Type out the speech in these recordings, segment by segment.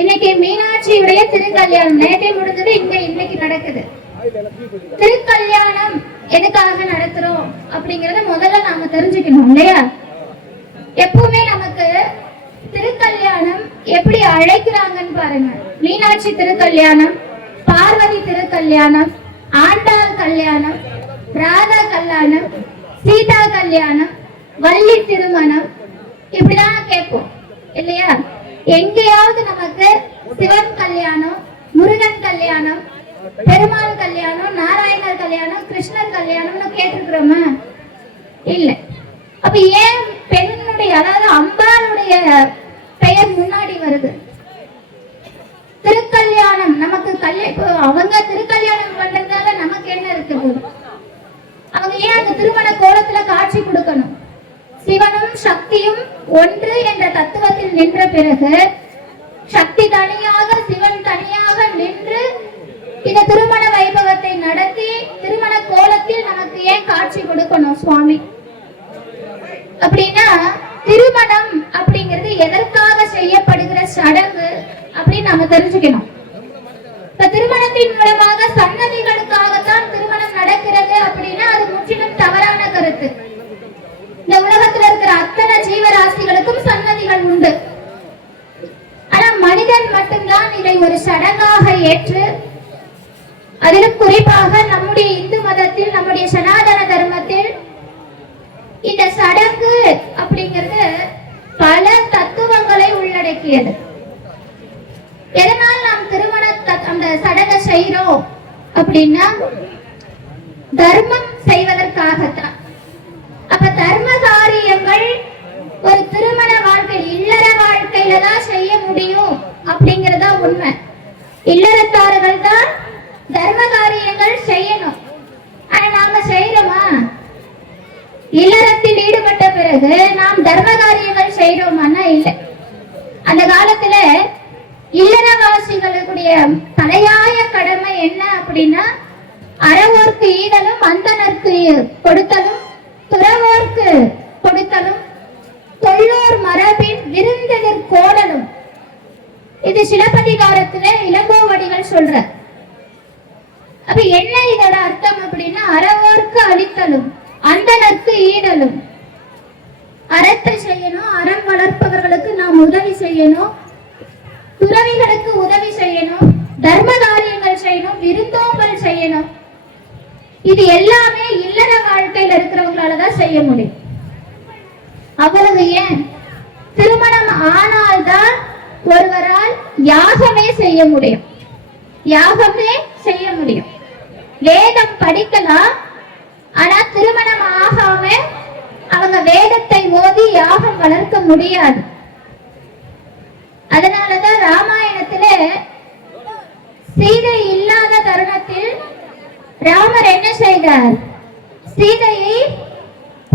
இன்னைக்கு மீனாட்சியுடைய திருக்கல்யாணம் நேற்றே முடிஞ்சது, இன்னைக்கு நடக்குது. திருக்கல்யாணம் எதுக்காக நடத்துறோம் அப்படிங்கறத முதல்ல நாம தெரிஞ்சுக்கணும் இல்லையா? எப்பவுமே நமக்கு திருக்கல்யாணம் எப்படி அழைக்கிறாங்கன்னு பாருங்க. மீனாட்சி திருக்கல்யாணம், பார்வதி திருக்கல்யாணம், ஆண்டாள் கல்யாணம், ராதா கல்யாணம், சீதா கல்யாணம், வள்ளி திருமணம், இப்படிதான் கேட்போம் இல்லையா? எங்கேயாவது நமக்கு சிவன் கல்யாணம், முருகன் கல்யாணம், பெருமாள் கல்யாணம், நாராயணர் கல்யாணம், கிருஷ்ணர் கல்யாணம்னு கேட்டிருக்கிறோமா? இல்ல. அப்ப ஏன் பெண்ணுடைய, அதாவது அம்பாளுடைய பெயர் முன்னாடி வருது? திருக்கல்யாணம் நமக்கு அவங்க திருக்கல்யாணம் பண்றதால நமக்கு என்ன இருக்கு? அவங்க ஏன் அந்த திருமண கோலத்துல காட்சி கொடுக்கணும்? சிவனும் சக்தியும் ஒன்று என்ற தத்துவத்தில் நின்ற பிறகு சக்தி தனியாக சிவன் தனியாக நின்று இந்த திருமண வைபவத்தை நடத்தி திருமண கோலத்தில் நமக்கு ஏன் காட்சி கொடுக்கணும் சுவாமி? அப்படின்னா திருமணம் அப்படிங்கிறது எதற்காக செய்யப்படுகிற சடங்கு அப்படின்னு நாம தெரிஞ்சுக்கணும். இப்ப திருமணத்தின் மூலமாக சன்னதிகளுக்காகத்தான் திருமணம் நடக்கிறது அப்படின்னா அது முற்றிலும் தவறான கருத்து. இந்த உலகத்துல இருக்கிற அத்தனை ஜீவராசிகளுக்கும் சன்னதிகள் உண்டு. ஆனா மனிதன் மட்டும்தான் இதை ஒரு சடங்காக ஏற்று, அதிலும் குறிப்பாக நம்முடைய இந்து மதத்தில், நம்முடைய சனாதன தர்மத்தில் இந்த சடங்கு அப்படிங்கிறது பல தத்துவங்களை உள்ளடக்கியது. எதனால் நாம் திருமண அந்த சடங்கை செய்யறோம் அப்படின்னா தர்மம் செய்வதற்காகத்தான். அப்ப தர்ம காரியங்கள் ஒரு திருமண வாழ்க்கை, இல்லற வாழ்க்கையில தான் செய்ய முடியும் அப்படிங்கறதா உண்மை. இல்லறத்தார்கள் தான் தர்ம காரியங்கள் செய்யணும். ஆனா நாம செய்யறோமா? இல்லறத்தில் ஈடுபட்ட பிறகு நாம் தர்ம காரியங்கள் செய்யறோமான்னா இல்லை. அந்த காலத்துல இல்லறவாசிகளுடைய தலையாய கடமை என்ன அப்படின்னா அறவோர்க்கு ஈதலும், அந்தனருக்கு கொடுத்தலும், துறவோர்க்கு கொடுத்தலும், தொல்லோர் மரபின் விருந்தெதிர் கோடலும். இது சிலப்பதிகாரத்துல இளங்கோவடிகள் சொல்ற. அப்ப என்ன இதோட அர்த்தம் அப்படின்னா அறவோர்க்கு அளித்தலும், அந்தனருக்கு ஈதலும். அறத்தை செய்யணும், அறம் வளர்ப்பவர்களுக்கு நாம் உதவி செய்யணும், துறவிகளுக்கு உதவி செய்யணும், தர்ம காரியங்கள் செய்யணும், விருந்தோம்பல் செய்யணும். இது எல்லாமே இல்லற வாழ்க்கையில இருக்கிறவங்களாலதான் செய்ய முடியும். அவ்வளவு ஏன், திருமணம் ஆனால்தான் ஒருவரால் யாகமே செய்ய முடியும். யாகமே செய்ய முடியும். வேதம் படிக்கலாம், ஆனா திருமணம் ஆகாம அவங்க வேதத்தை ஓதி யாகம் வளர்க்க முடியாது. அதனாலதான் ராமாயணத்துல சீதை இல்லாத தருணத்தில் ராமர் என்ன செய்தார்? சீதையை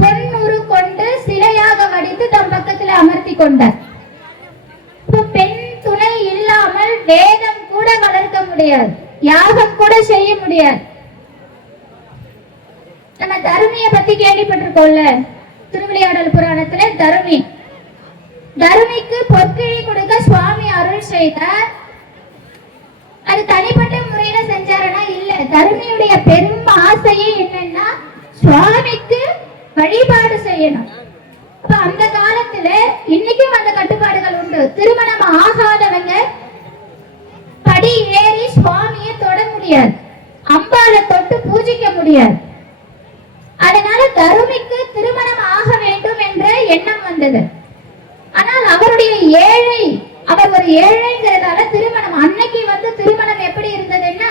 பொன்னுரு கொண்டு சிலையாக வடித்து தம் பக்கத்தில் அமர்த்தி கொண்டார். பெண் துணை இல்லாமல் வேதம் கூட வளர்க்க முடியாது, யாகம் கூட செய்ய முடியாது. நம்ம தருமிய பத்தி கேள்விப்பட்டிருக்கோம்ல, திருவிளையாடல் புராணத்துல தருமிக்கு பொற்கிழி கொடுக்க சுவாமி அருள் செய்தார். அது தனிப்பட்ட முறையில செஞ்சாரனா இல்ல. தருமியுடைய பெரும் ஆசையே என்னன்னா சுவாமிக்கு வழிபாடு செய்யணும். அப்ப அந்த காலத்துல இன்னைக்கும் அந்த கட்டுப்பாடுகள் உண்டு. திருமணம் ஆகாதவங்க படி ஏறி சுவாமியை தொட முடியாது, அம்பாளை தொட்டு பூஜிக்க முடியாது. அதனால தருமிக்கு திருமணம் ஆக வேண்டும் என்ற எண்ணம் வந்தது. ஆனால் அவருடைய அவர் ஒரு ஏழைங்கிறதால திருமணம் அன்னைக்கு திருமணம் எப்படி இருந்ததுன்னா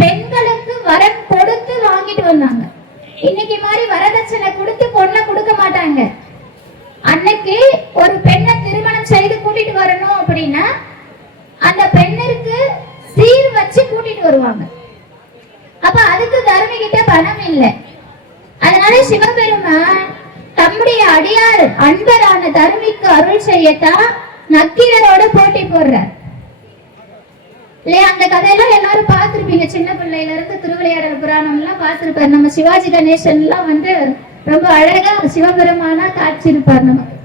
பெண்களுக்கு வரம் கொடுத்து வாங்கிட்டு வந்தாங்க. இன்னைக்கு மாதிரி வரதட்சணை கொடுத்து பொண்ணை கொடுக்க மாட்டாங்க. அன்னைக்கு ஒரு பெண்ணை திருமணம் செய்து கூட்டிட்டு வரணும் அப்படின்னா அந்த பெண்ணிற்கு சீர் வச்சு கூட்டிட்டு வருவாங்க. அப்ப அதுக்கு தருமி கிட்ட பணம் இல்லை. அதனால சிவபெருமான் தம்முடைய அடியார் அன்பரான தருமிக்கு அருள் செய்யத்தான் நக்கீரரோட போட்டி போடுறார் இல்லையா? அந்த கதையெல்லாம் எல்லாரும் பார்த்திருப்பீங்க. சின்ன பிள்ளையில இருந்து திருவிளையாடல் புராணம் எல்லாம் பார்த்திருப்பாரு. நம்ம சிவாஜி கணேசன் எல்லாம் ரொம்ப அழகா சிவபெருமானா காட்சி இருப்பார் நமக்கு.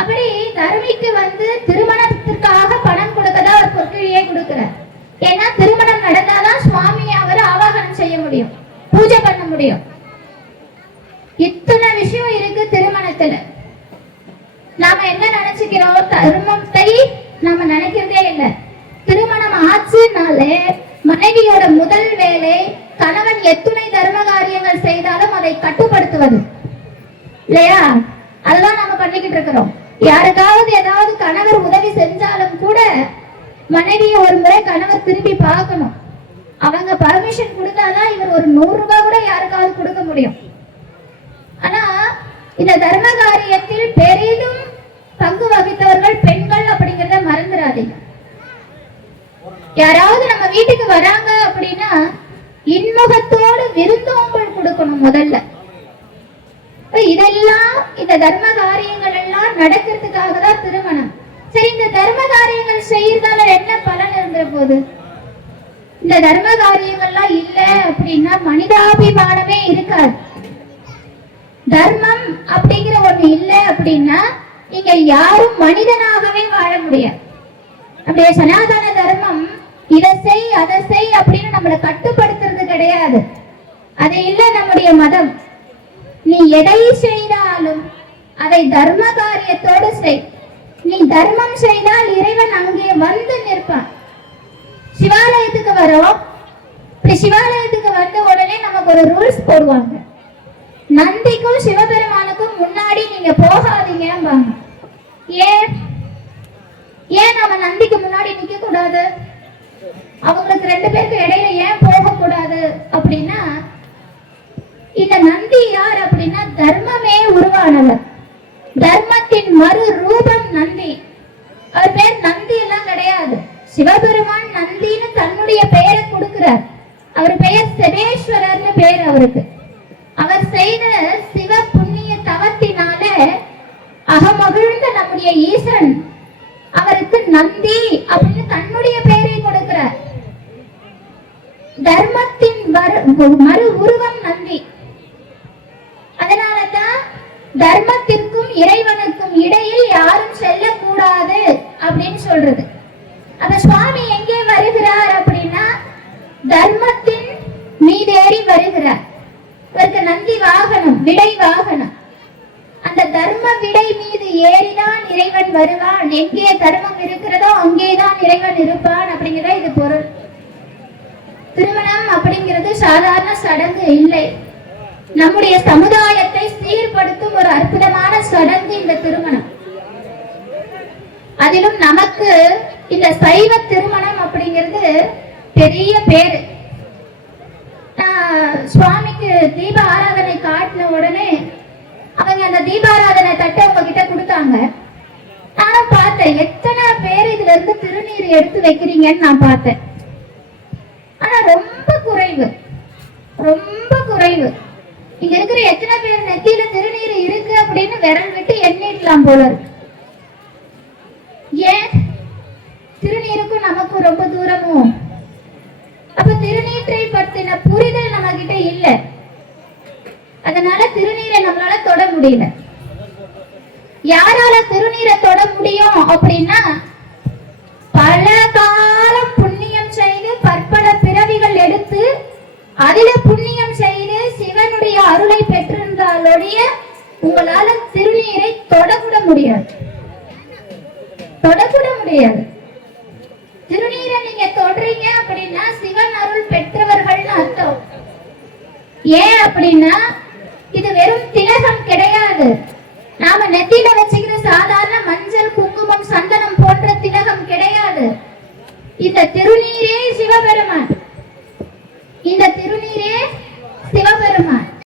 அப்படி தருமிக்கு திருமணத்திற்காக பணம் கொடுக்க கொடுக்கிறார். ஏன்னா திருமணம் நடந்தாதான் சுவாமியை அவர் ஆவாகனம் செய்ய முடியும், பூஜை பண்ண முடியும். இத்தனை விஷயம் இருக்கு திருமணத்துல. நாம என்ன நினைச்சுக்கிறோம்? தர்மத்தை நாம நினைக்கிறதே இல்லை. திருமணம் ஆச்சுனாலே மனைவியோட முதல் வேலை கணவன் எத்துணை தர்ம காரியங்கள் செய்தாலும் அதை கட்டுப்படுத்துவது இல்லையா? அதெல்லாம் நம்ம பண்ணிக்கிட்டு இருக்கிறோம். யாருக்காவது ஏதாவது கணவர் உதவி செஞ்சாலும் கூட மனைவியை ஒரு முறை கணவர் திரும்பி பார்க்கணும். அவங்க பர்மிஷன் கொடுத்தாதான் இவர் ஒரு 100 ரூபாய் கூட யாருக்காவது கொடுக்க முடியும். ஆனா இந்த தர்ம காரியத்தில் பெரிதும் பங்கு வகித்தவர்கள் பெண்கள் அப்படிங்கறத மறந்துடாதீங்க. யாராவது நம்ம வீட்டுக்கு வராங்க அப்படின்னா இன்முகத்தோடு விருந்தோம்பல் கொடுக்கணும் முதல்ல. இதெல்லாம் இந்த தர்ம காரியங்கள் எல்லாம் நடக்கிறதுக்காக தான் திருமணம். சரி, இந்த தர்ம காரியங்கள் செய்யறதால என்ன பலன் இருந்த போது? இந்த தர்ம காரியங்கள்லாம் இல்ல அப்படின்னா மனிதாபிமானமே இருக்காது. தர்மம் அப்படிங்கிற ஒண்ணு இல்லை அப்படின்னா நீங்க யாரும் மனிதனாகவே வாழ முடியாது. அப்படியே சனாதன தர்மம் இதை செய் அதை செய் அப்படின்னு நம்மளை கட்டுப்படுத்துறது கிடையாது. அது இல்லை நம்முடைய மதம். நீ எதை செய்தாலும் அதை தர்ம காரியத்தோடு செய். நீ தர்மம் செய்தால் இறைவன் அங்கே வந்து நிற்பான். சிவாலயத்துக்கு வரோம். இப்படி சிவாலயத்துக்கு வந்த உடனே நமக்கு ஒரு ரூல்ஸ் போடுவாங்க. நந்திக்கும் சிவபெருமானுக்கும் முன்னாடி நீங்க போகாதீங்க. ஏன் நம்ம நந்திக்கு முன்னாடி நிக்க கூடாது? அவங்களுக்கு 2 பேருக்கு இடையில ஏன் போக கூடாது அப்படின்னா, இந்த நந்தி யார் அப்படின்னா தர்மமே உருவானவர். தர்மத்தின் மறு ரூபம் நந்தி. அவர் பேர் நந்தி எல்லாம் கிடையாது. சிவபெருமான் நந்தின்னு தன்னுடைய பெயரை கொடுக்கிறார். அவர் பெயர் செவேஸ்வரர்னு பெயர் அவருக்கு. அவர் செய்த சிவ புண்ணிய தவத்தினால அகமகிழ்ந்த நம்முடைய ஈசன் அவருக்கு நந்தி அப்படின்னு தன்னுடைய பெயரை கொடுக்கிறார். தர்மத்தின் மறு உருவம் நந்தி. அதனாலதான் தர்மத்திற்கும் இறைவனுக்கும் இடையில் யாரும் செல்லக்கூடாது அப்படின்னு சொல்றது. அந்த சுவாமி எங்கே வருகிறார் அப்படின்னா தர்மத்தின் மீதேறி வருகிறார். இவருக்கு நந்தி வாகனம், விடை வாகனம். அந்த தர்ம விடை மீது ஏறிதான் இறைவன் வருவான். எங்கே தர்மம் இருக்கிறதோ அங்கேதான் இறைவன் இருப்பான் அப்படிங்கிறத இது பொருள். திருமணம் அப்படிங்கிறது சாதாரண சடங்கு இல்லை. நம்முடைய சமுதாயத்தை சீர்படுத்தும் ஒரு அற்புதமான சடங்கு இந்த திருமணம். அதிலும் நமக்கு இந்த சைவ திருமணம் அப்படிங்கிறது பெரிய பேரு. சுவாமிக்கு தீப ஆராதனை காட்டின உடனே அவங்க அந்த தீபாராதனை தட்டை உங்ககிட்ட கொடுத்தாங்க. நானும் பார்த்தேன் எத்தனை பேர் இதுல இருந்து திருநீர் எடுத்து வைக்கிறீங்கன்னு நான் பார்த்தேன். ஆனா ரொம்ப குறைவு, ரொம்ப குறைவு. இங்க இருக்கிற எத்தனை பேர் நெத்தியில திருநீர் இருக்கு அப்படின்னு விரல் விட்டு எண்ணிடலாம் போல இருக்கு. ஏன்? திருநீருக்கும் நமக்கும் ரொம்ப தூரமும். அப்ப திருநீற்றை பற்றின புரிதல் நம்ம கிட்ட இல்ல. அதனால திருநீரை நம்மளால தொட முடியல. யாரால திருநீரை தொட முடியும் அப்படின்னா பல காலம் புண்ணியம் செய்து பற்பல பிறவிகள் எடுத்து அதில புண்ணியம் செய்து சிவனுடைய அருளை பெற்றிருந்தாலொழிய உங்களால திருநீரை தொடக்கூட முடியாது, தொடக்கூட முடியாது. திருநீரை நீங்க தொடறீங்க அப்படின்னா சிவன் அருள் பெற்றவர்கள்னு அர்த்தம். ஏன் அப்படின்னா இது வெறும் திலகம் கிடையாது. நாம நெத்தியில வச்சுக்கிற சாதாரண மஞ்சள், குங்குமம், சந்தனம் போன்ற திலகம் கிடையாது. இந்த திருநீரே சிவபெருமான். இந்த திருநீரே சிவபெருமான்.